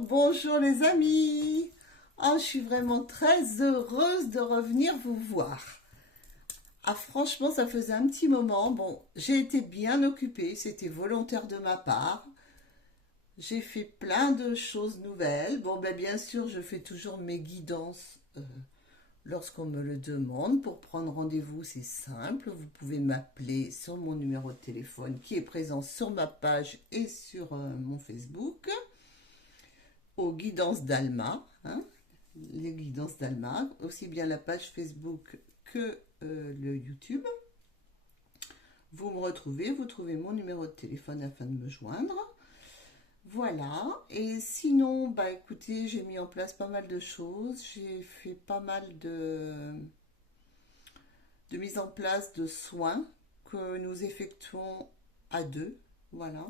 bonjour les amis. Ah, je suis vraiment très heureuse de revenir vous voir. Ah, franchement, ça faisait un petit moment. Bon, j'ai été bien occupée, c'était volontaire de ma part. J'ai fait plein de choses nouvelles. Bon, ben bien sûr, je fais toujours mes guidances lorsqu'on me le demande. Pour prendre rendez-vous, c'est simple. Vous pouvez m'appeler sur mon numéro de téléphone qui est présent sur ma page et sur mon Facebook. Aux guidances d'Alma, hein, les guidances d'Alma, aussi bien la page Facebook que le YouTube. Vous me retrouvez, vous trouvez mon numéro de téléphone afin de me joindre. Voilà, et sinon, bah écoutez, j'ai mis en place pas mal de choses, j'ai fait pas mal de mise en place de soins que nous effectuons à deux, voilà,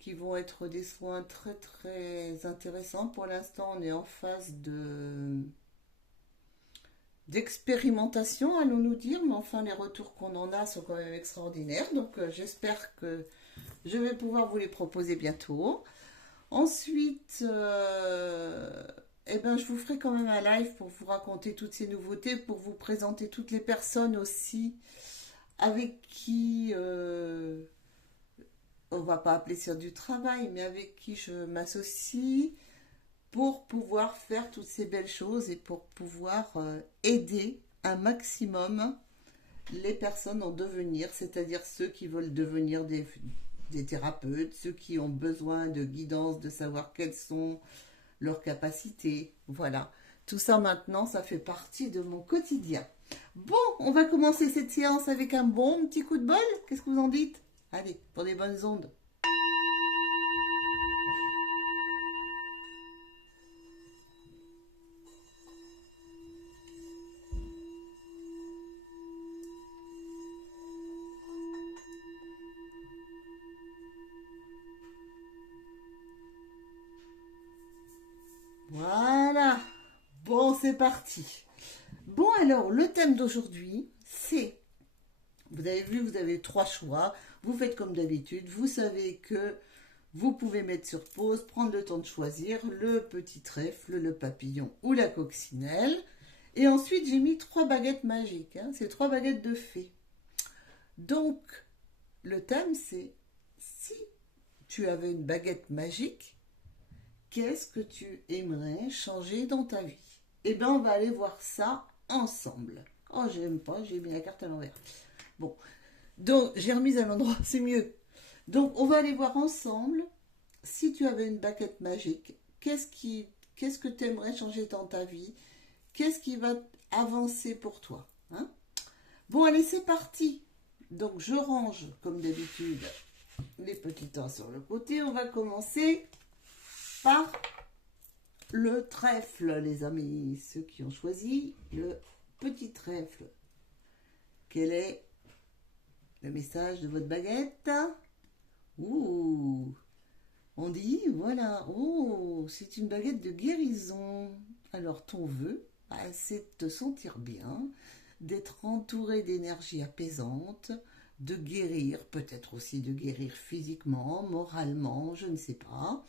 qui vont être des soins très très intéressants. Pour l'instant, on est en phase d'expérimentation, allons-nous dire, mais enfin les retours qu'on en a sont quand même extraordinaires, donc j'espère que je vais pouvoir vous les proposer bientôt. Ensuite, eh ben, je vous ferai quand même un live pour vous raconter toutes ces nouveautés, pour vous présenter toutes les personnes aussi avec qui on va pas appeler sur du travail, mais avec qui je m'associe pour pouvoir faire toutes ces belles choses et pour pouvoir aider un maximum les personnes en devenir, c'est-à-dire ceux qui veulent devenir des thérapeutes, ceux qui ont besoin de guidance, de savoir quelles sont leurs capacités. Voilà. Tout ça maintenant, ça fait partie de mon quotidien. Bon, on va commencer cette séance avec un bon petit coup de bol. Qu'est-ce que vous en dites? Allez, pour des bonnes ondes. Voilà. Bon, c'est parti. Bon, alors, le thème d'aujourd'hui, c'est, vous avez vu, vous avez trois choix. Vous faites comme d'habitude. Vous savez que vous pouvez mettre sur pause, prendre le temps de choisir le petit trèfle, le papillon ou la coccinelle. Et ensuite, j'ai mis trois baguettes magiques, hein. C'est trois baguettes de fée. Donc, le thème, c'est si tu avais une baguette magique, qu'est-ce que tu aimerais changer dans ta vie? Eh bien, on va aller voir ça ensemble. Oh, j'aime pas, j'ai mis la carte à l'envers. Bon, donc j'ai remise à l'endroit, c'est mieux. Donc, on va aller voir ensemble si tu avais une baguette magique, qu'est-ce que tu aimerais changer dans ta vie? Qu'est-ce qui va avancer pour toi, hein? Bon, allez, c'est parti. Donc, je range, comme d'habitude, les petits tas sur le côté. On va commencer par le trèfle, les amis. Ceux qui ont choisi le petit trèfle. Quel est le message de votre baguette? Ouh, on dit, voilà, oh, c'est une baguette de guérison. Alors, ton vœu, bah, c'est de te sentir bien, d'être entouré d'énergie apaisante, de guérir, peut-être aussi de guérir physiquement, moralement, je ne sais pas.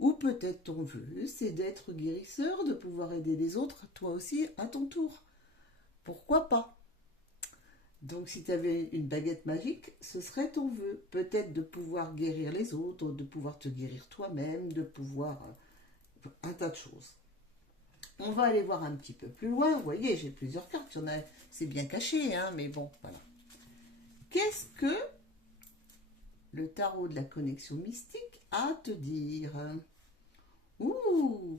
Ou peut-être ton vœu, c'est d'être guérisseur, de pouvoir aider les autres, toi aussi, à ton tour. Pourquoi pas? Donc si tu avais une baguette magique, ce serait ton vœu. Peut-être de pouvoir guérir les autres, de pouvoir te guérir toi-même, de pouvoir un tas de choses. On va aller voir un petit peu plus loin. Vous voyez, j'ai plusieurs cartes. C'est bien caché, hein, mais bon, voilà. Qu'est-ce que le tarot de la connexion mystique a à te dire? Ouh!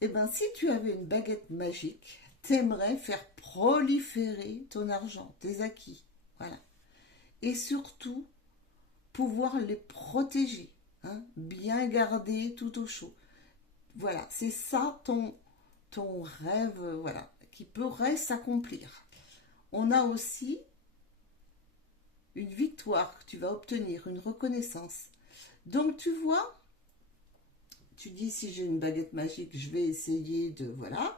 Eh bien, si tu avais une baguette magique, t'aimerais faire proliférer ton argent, tes acquis. Voilà. Et surtout, pouvoir les protéger, hein, bien garder tout au chaud. Voilà, c'est ça ton rêve, voilà, qui pourrait s'accomplir. On a aussi une victoire que tu vas obtenir, une reconnaissance. Donc tu vois, tu dis si j'ai une baguette magique, je vais essayer de, voilà,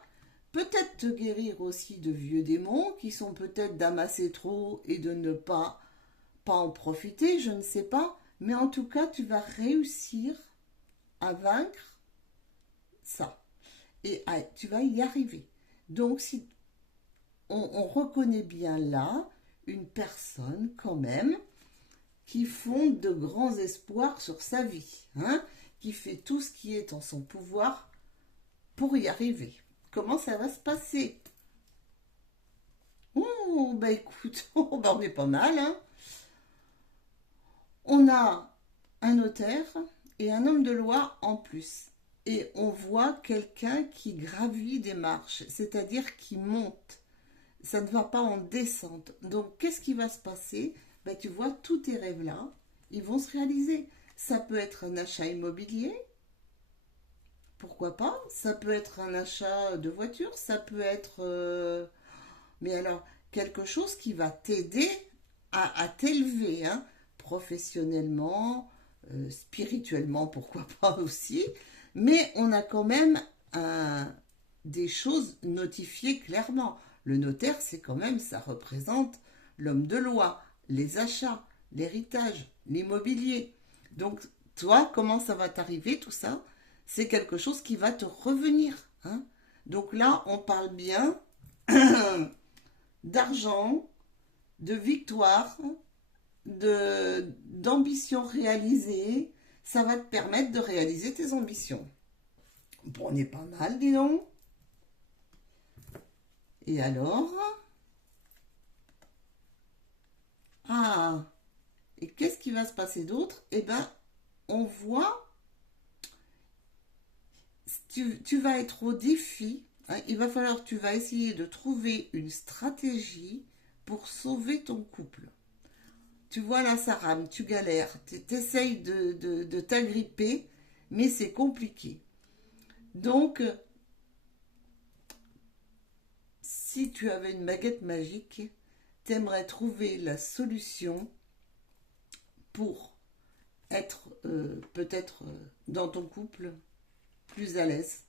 peut-être te guérir aussi de vieux démons qui sont peut-être d'amasser trop et de ne pas en profiter, je ne sais pas. Mais en tout cas, tu vas réussir à vaincre ça. Et tu vas y arriver. Donc, si on reconnaît bien là une personne quand même qui fonde de grands espoirs sur sa vie, hein, qui fait tout ce qui est en son pouvoir pour y arriver. Comment ça va se passer? Oh, bah écoute, oh, bah on est pas mal, hein. On a un notaire et un homme de loi en plus. Et on voit quelqu'un qui gravit des marches, c'est-à-dire qui monte. Ça ne va pas en descente. Donc, qu'est-ce qui va se passer? Ben, tu vois, tous tes rêves-là, ils vont se réaliser. Ça peut être un achat immobilier, pourquoi pas? Ça peut être un achat de voiture, ça peut être... mais alors, quelque chose qui va t'aider à t'élever, hein, professionnellement, spirituellement, pourquoi pas aussi. Mais on a quand même des choses notifiées clairement. Le notaire, c'est quand même, ça représente l'homme de loi, les achats, l'héritage, l'immobilier. Donc, toi, comment ça va t'arriver tout ça? C'est quelque chose qui va te revenir, hein. Donc là, on parle bien d'argent, de victoire, d'ambition réalisée. Ça va te permettre de réaliser tes ambitions. Bon, on est pas mal, dis donc. Et alors? Ah, et qu'est-ce qui va se passer d'autre? Eh bien, on voit, tu vas être au défi, hein, il va falloir que tu vas essayer de trouver une stratégie pour sauver ton couple. Tu vois là, ça rame, tu galères, tu essayes de t'agripper, mais c'est compliqué. Donc, si tu avais une baguette magique, t'aimerais trouver la solution pour être peut-être dans ton couple plus à l'aise,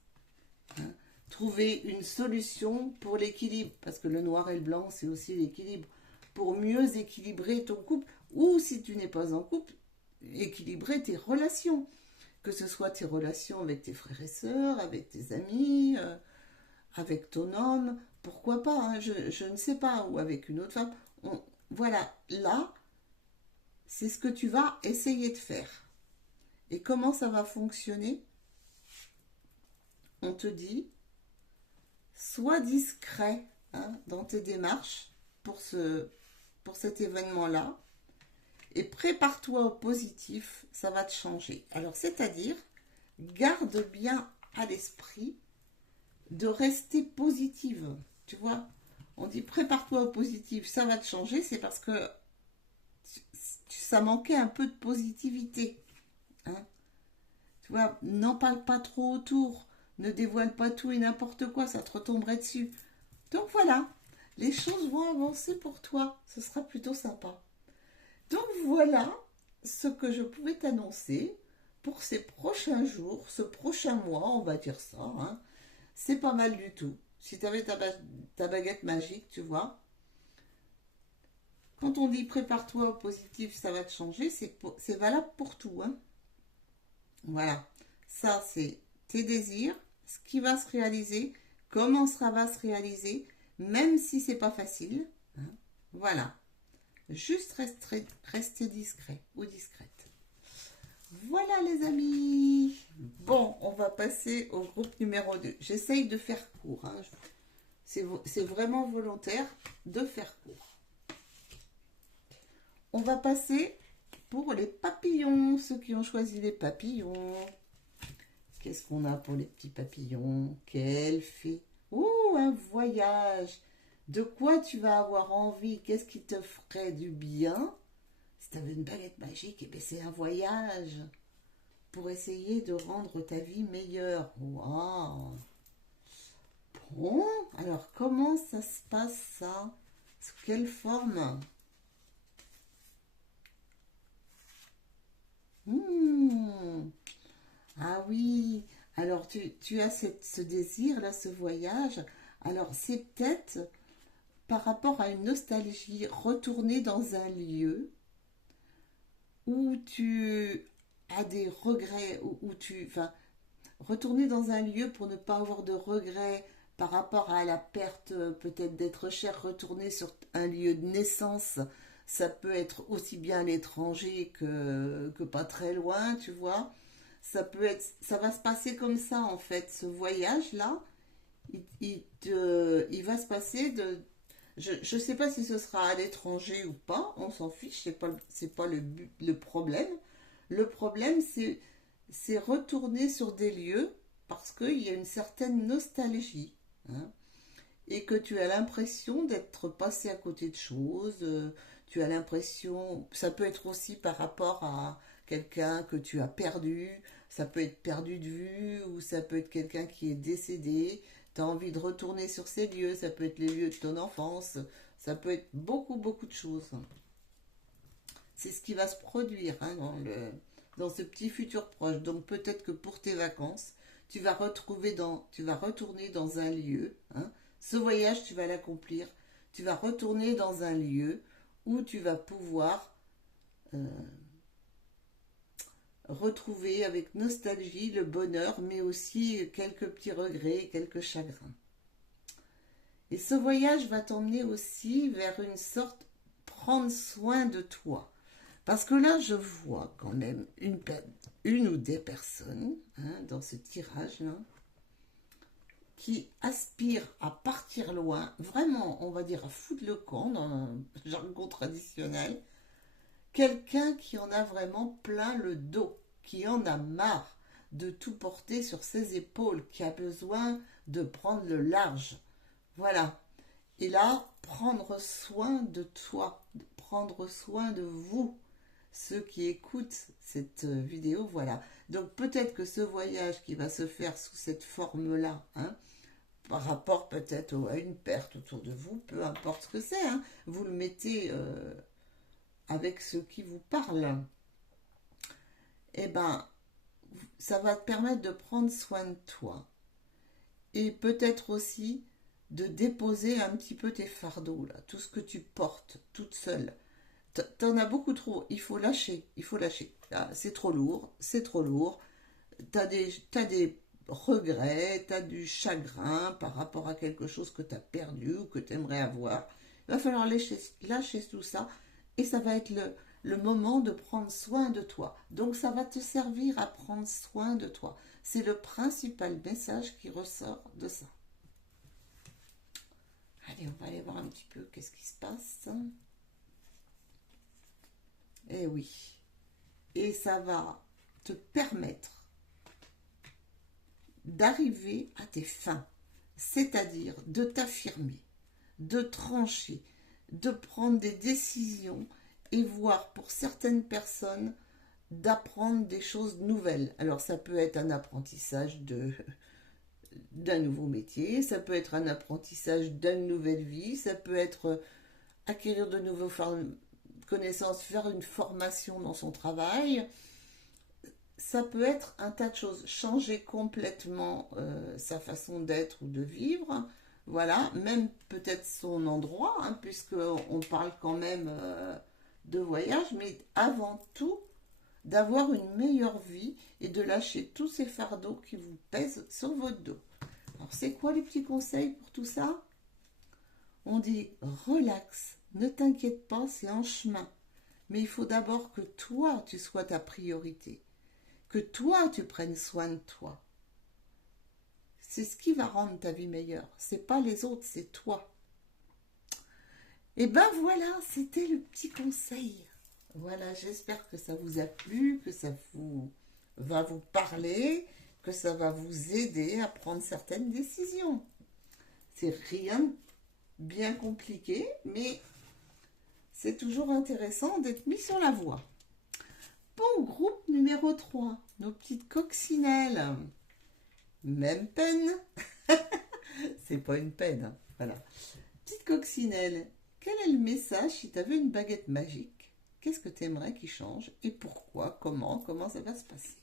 hein. Trouver une solution pour l'équilibre, parce que le noir et le blanc, c'est aussi l'équilibre, pour mieux équilibrer ton couple, ou si tu n'es pas en couple, équilibrer tes relations, que ce soit tes relations avec tes frères et sœurs, avec tes amis, avec ton homme, pourquoi pas, hein, je ne sais pas, ou avec une autre femme. Voilà, là, c'est ce que tu vas essayer de faire. Et comment ça va fonctionner? On te dit, sois discret, hein, dans tes démarches pour cet événement-là. Et prépare-toi au positif, ça va te changer. Alors, c'est-à-dire, garde bien à l'esprit de rester positive. Tu vois, on dit prépare-toi au positif, ça va te changer, c'est parce que ça manquait un peu de positivité, hein. Tu vois, n'en parle pas trop autour, ne dévoile pas tout et n'importe quoi, ça te retomberait dessus. Donc voilà, les choses vont avancer pour toi, ce sera plutôt sympa. Donc voilà ce que je pouvais t'annoncer pour ces prochains jours, ce prochain mois, on va dire ça, hein. C'est pas mal du tout. Si tu avais ta baguette magique, tu vois, quand on dit prépare-toi au positif, ça va te changer, c'est valable pour tout, hein. Voilà, ça c'est tes désirs, ce qui va se réaliser, comment ça va se réaliser, même si c'est pas facile, hein. Voilà, juste rester discret ou discrète. Voilà les amis. Bon, on va passer au groupe numéro 2. J'essaye de faire court, hein. C'est vraiment volontaire de faire court. On va passer pour les papillons, ceux qui ont choisi les papillons. Qu'est-ce qu'on a pour les petits papillons? Quelle fée! Oh, un voyage! De quoi tu vas avoir envie? Qu'est-ce qui te ferait du bien? Si tu avais une baguette magique, eh bien c'est un voyage pour essayer de rendre ta vie meilleure. Waouh! Bon, alors comment ça se passe ça? Sous quelle forme? Hmm. Ah oui, alors tu as ce désir-là, ce voyage. Alors c'est peut-être par rapport à une nostalgie, retourner dans un lieu où tu as des regrets, enfin, retourner dans un lieu pour ne pas avoir de regrets par rapport à la perte peut-être d'être cher, retourner sur un lieu de naissance, ça peut être aussi bien à l'étranger que pas très loin, tu vois. Ça va se passer comme ça en fait, ce voyage-là, il va se passer de... Je ne sais pas si ce sera à l'étranger ou pas, on s'en fiche, c'est pas le problème. Le problème, c'est retourner sur des lieux parce qu'il y a une certaine nostalgie, hein, et que tu as l'impression d'être passé à côté de choses. Tu as l'impression, ça peut être aussi par rapport à quelqu'un que tu as perdu, ça peut être perdu de vue, ou ça peut être quelqu'un qui est décédé. Tu as envie de retourner sur ces lieux, ça peut être les lieux de ton enfance, ça peut être beaucoup, beaucoup de choses. C'est ce qui va se produire, hein, dans ce petit futur proche. Donc peut-être que pour tes vacances, tu vas retourner dans un lieu, hein. Ce voyage, tu vas l'accomplir. Tu vas retourner dans un lieu où tu vas pouvoir euh, retrouver avec nostalgie le bonheur, mais aussi quelques petits regrets, quelques chagrins. Et ce voyage va t'emmener aussi vers une sorte prendre soin de toi. Parce que là, je vois quand même une ou des personnes, hein, dans ce tirage-là qui aspirent à partir loin, vraiment, on va dire à foutre le camp dans un jargon traditionnel, quelqu'un qui en a vraiment plein le dos, qui en a marre de tout porter sur ses épaules, qui a besoin de prendre le large. Voilà. Et là, prendre soin de toi, prendre soin de vous, ceux qui écoutent cette vidéo, voilà. Donc peut-être que ce voyage qui va se faire sous cette forme-là, hein, par rapport peut-être à une perte autour de vous, peu importe ce que c'est, hein, vous le mettez avec ceux qui vous parlent, eh ben, ça va te permettre de prendre soin de toi. Et peut-être aussi de déposer un petit peu tes fardeaux, là, tout ce que tu portes toute seule. T'en as beaucoup trop, il faut lâcher, il faut lâcher. Là, c'est trop lourd, c'est trop lourd. T'as des regrets, t'as du chagrin par rapport à quelque chose que t'as perdu ou que t'aimerais avoir. Il va falloir lâcher tout ça et ça va être le moment de prendre soin de toi. Donc ça va te servir à prendre soin de toi. C'est le principal message qui ressort de ça. Allez, on va aller voir un petit peu qu'est-ce qui se passe. Eh oui. Et ça va te permettre d'arriver à tes fins, c'est-à-dire de t'affirmer, de trancher, de prendre des décisions et voir pour certaines personnes d'apprendre des choses nouvelles. Alors ça peut être un apprentissage d'un nouveau métier, ça peut être un apprentissage d'une nouvelle vie, ça peut être acquérir de nouvelles connaissances, faire une formation dans son travail. Ça peut être un tas de choses, changer complètement sa façon d'être ou de vivre, voilà, même peut-être son endroit, hein, puisqu'on parle quand même de voyage, mais avant tout, d'avoir une meilleure vie et de lâcher tous ces fardeaux qui vous pèsent sur votre dos. Alors, c'est quoi les petits conseils pour tout ça? On dit relax, ne t'inquiète pas, c'est en chemin. Mais il faut d'abord que toi, tu sois ta priorité. Que toi, tu prennes soin de toi. C'est ce qui va rendre ta vie meilleure. C'est pas les autres, c'est toi. Et ben voilà, c'était le petit conseil. Voilà, j'espère que ça vous a plu, que ça va vous parler, que ça va vous aider à prendre certaines décisions. C'est rien de bien compliqué, mais c'est toujours intéressant d'être mis sur la voie. Bon, groupe numéro 3, nos petites coccinelles. Même peine. C'est pas une peine, hein. Voilà. Petite coccinelle, quel est le message si tu avais une baguette magique? Qu'est-ce que tu aimerais qu'il change et pourquoi? Comment ça va se passer?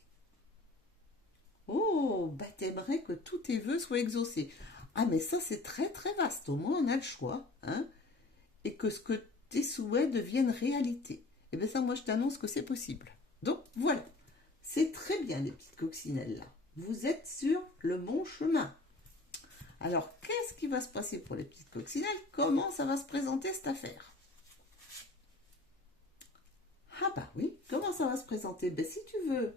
Oh, bah t'aimerais que tous tes vœux soient exaucés. Ah, mais ça, c'est très très vaste. Au moins, on a le choix, hein, et que ce que tes souhaits deviennent réalité. Et bien ça, moi, je t'annonce que c'est possible. Donc, voilà. C'est très bien, les petites coccinelles, là. Vous êtes sur le bon chemin. Alors, qu'est-ce qui va se passer pour les petites coccinelles? Comment ça va se présenter cette affaire? Ah bah oui, comment ça va se présenter? Ben, si tu veux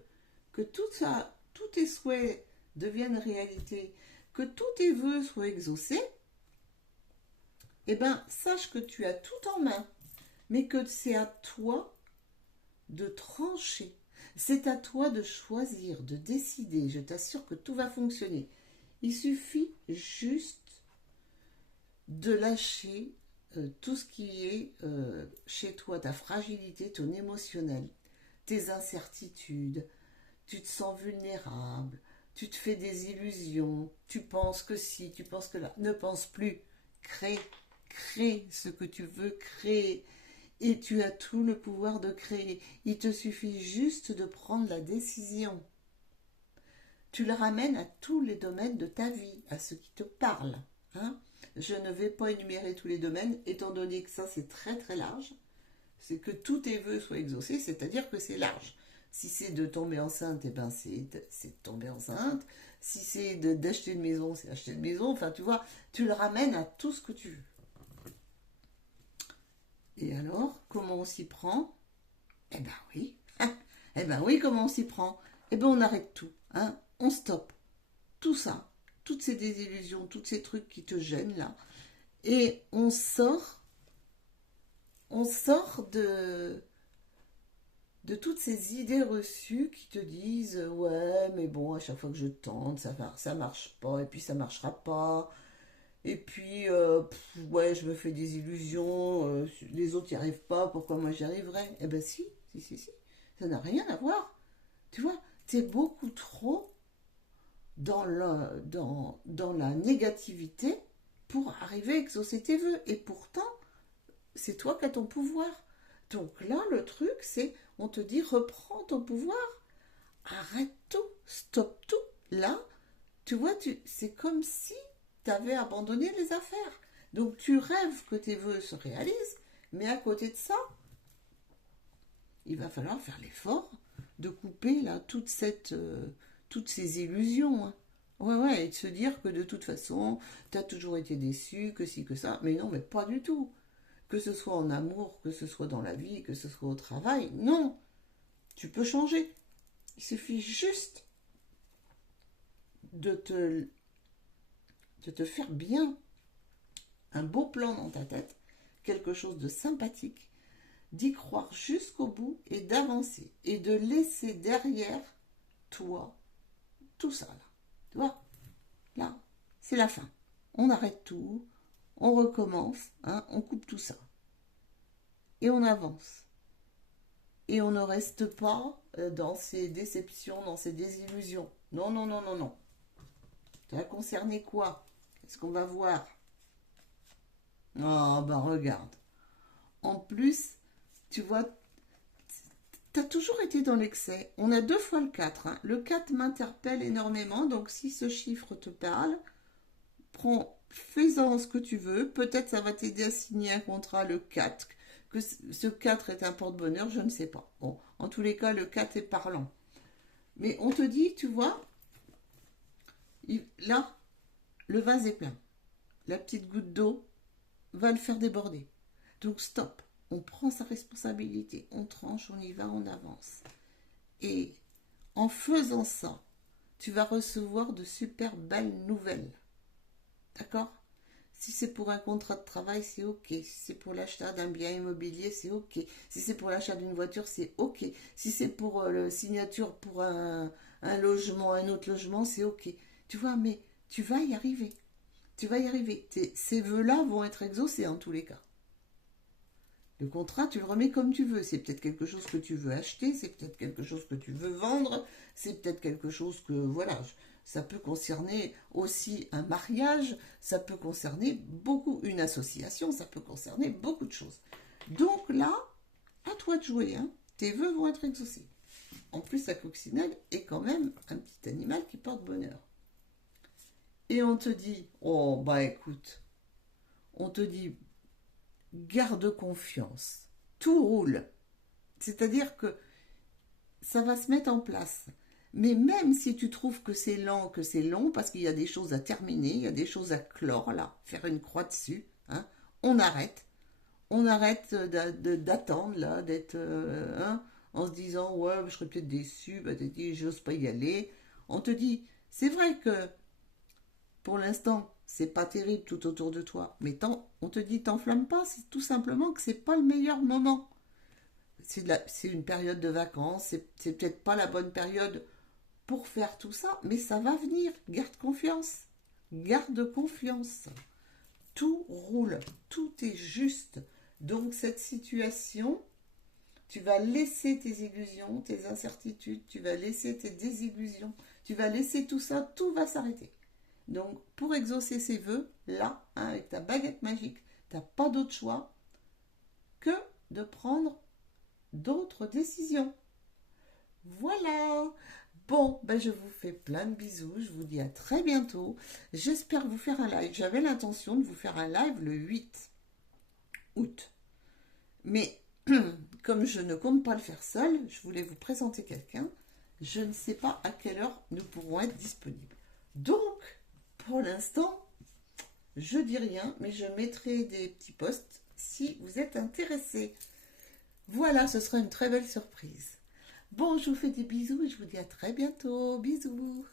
que tout ça, tous tes souhaits deviennent réalité, que tous tes vœux soient exaucés, eh ben, sache que tu as tout en main, mais que c'est à toi de trancher. C'est à toi de choisir, de décider. Je t'assure que tout va fonctionner. Il suffit juste de lâcher tout ce qui est chez toi, ta fragilité, ton émotionnel, tes incertitudes. Tu te sens vulnérable, tu te fais des illusions, tu penses que si, tu penses que là. Ne pense plus. Crée, crée ce que tu veux créer. Et tu as tout le pouvoir de créer. Il te suffit juste de prendre la décision. Tu le ramènes à tous les domaines de ta vie, à ceux qui te parlent. Hein. Je ne vais pas énumérer tous les domaines, étant donné que ça c'est très très large. C'est que tous tes vœux soient exaucés, c'est-à-dire que c'est large. Si c'est de tomber enceinte, eh ben c'est de tomber enceinte. Si c'est d'acheter une maison, c'est acheter une maison. Enfin, tu vois, tu le ramènes à tout ce que tu veux. Et alors, comment on s'y prend? Eh ben oui. Eh ben oui, comment on s'y prend? Eh ben on arrête tout. Hein. On stoppe. Tout ça. Toutes ces désillusions, tous ces trucs qui te gênent là. Et on sort de toutes ces idées reçues qui te disent ouais mais bon à chaque fois que je tente ça marche pas et puis ça marchera pas et puis ouais je me fais des illusions les autres n'y arrivent pas pourquoi moi j'y arriverai. Eh ben si ça n'a rien à voir, tu vois, t'es beaucoup trop dans la négativité pour arriver à exaucer tes vœux et pourtant c'est toi qui as ton pouvoir. Donc là, le truc, c'est, on te dit, reprends ton pouvoir, arrête tout, stop tout. Là, tu vois, c'est comme si tu avais abandonné les affaires. Donc tu rêves que tes vœux se réalisent, mais à côté de ça, il va falloir faire l'effort de couper là toutes ces illusions. Hein. Ouais, et de se dire que de toute façon, tu as toujours été déçu, que si, que ça. Mais non, mais pas du tout. Que ce soit en amour, que ce soit dans la vie, que ce soit au travail, non, tu peux changer. Il suffit juste de te faire bien un beau plan dans ta tête, quelque chose de sympathique, d'y croire jusqu'au bout et d'avancer et de laisser derrière toi tout ça là. Tu vois, là, c'est la fin. On arrête tout, on recommence, hein, on coupe tout ça et on avance. Et on ne reste pas dans ces déceptions, dans ces désillusions. Non, non, non, non, non. Ça va concerner quoi? Qu'est-ce qu'on va voir? Oh, ben regarde. En plus, tu vois, tu as toujours été dans l'excès. On a 2 fois le 4. Hein. Le 4 m'interpelle énormément, donc si ce chiffre te parle, fais-en ce que tu veux. Peut-être ça va t'aider à signer un contrat le 4. Que ce 4 est un porte-bonheur, je ne sais pas. Bon, en tous les cas, le 4 est parlant. Mais on te dit, tu vois, là, le vase est plein. La petite goutte d'eau va le faire déborder. Donc stop, on prend sa responsabilité, on tranche, on y va, on avance. Et en faisant ça, tu vas recevoir de super belles nouvelles. D'accord? Si c'est pour un contrat de travail, c'est ok. Si c'est pour l'achat d'un bien immobilier, c'est ok. Si c'est pour l'achat d'une voiture, c'est ok. Si c'est pour la signature pour un logement, un autre logement, c'est ok. Tu vois, mais tu vas y arriver. Tu vas y arriver. Ces vœux-là vont être exaucés en tous les cas. Le contrat, tu le remets comme tu veux. C'est peut-être quelque chose que tu veux acheter, c'est peut-être quelque chose que tu veux vendre, c'est peut-être quelque chose que, voilà, ça peut concerner aussi un mariage, ça peut concerner beaucoup une association, ça peut concerner beaucoup de choses. Donc là, à toi de jouer, hein. Tes vœux vont être exaucés. En plus, la coccinelle est quand même un petit animal qui porte bonheur. Et on te dit, oh bah écoute, on te dit, garde confiance, tout roule. C'est-à-dire que ça va se mettre en place. Mais même si tu trouves que c'est lent, que c'est long, parce qu'il y a des choses à terminer, il y a des choses à clore là, faire une croix dessus, hein, on arrête. On arrête d'attendre là, d'être hein, en se disant ouais, je serais peut-être déçu, bah, tu dis j'ose pas y aller. On te dit, c'est vrai que pour l'instant, c'est pas terrible tout autour de toi, mais on te dit t'enflamme pas, c'est tout simplement que c'est pas le meilleur moment. C'est une période de vacances, c'est peut-être pas la bonne période pour faire tout ça, mais ça va venir. Garde confiance. Garde confiance. Tout roule, tout est juste. Donc cette situation, tu vas laisser tes illusions, tes incertitudes, tu vas laisser tes désillusions, tu vas laisser tout ça, tout va s'arrêter. Donc pour exaucer ces vœux, là, hein, avec ta baguette magique, tu n'as pas d'autre choix que de prendre d'autres décisions. Voilà. Bon, ben je vous fais plein de bisous, je vous dis à très bientôt. J'espère vous faire un live. J'avais l'intention de vous faire un live le 8 août. Mais comme je ne compte pas le faire seul, je voulais vous présenter quelqu'un. Je ne sais pas à quelle heure nous pourrons être disponibles. Donc, pour l'instant, je dis rien, mais je mettrai des petits posts si vous êtes intéressés. Voilà, ce sera une très belle surprise. Bon, je vous fais des bisous et je vous dis à très bientôt. Bisous.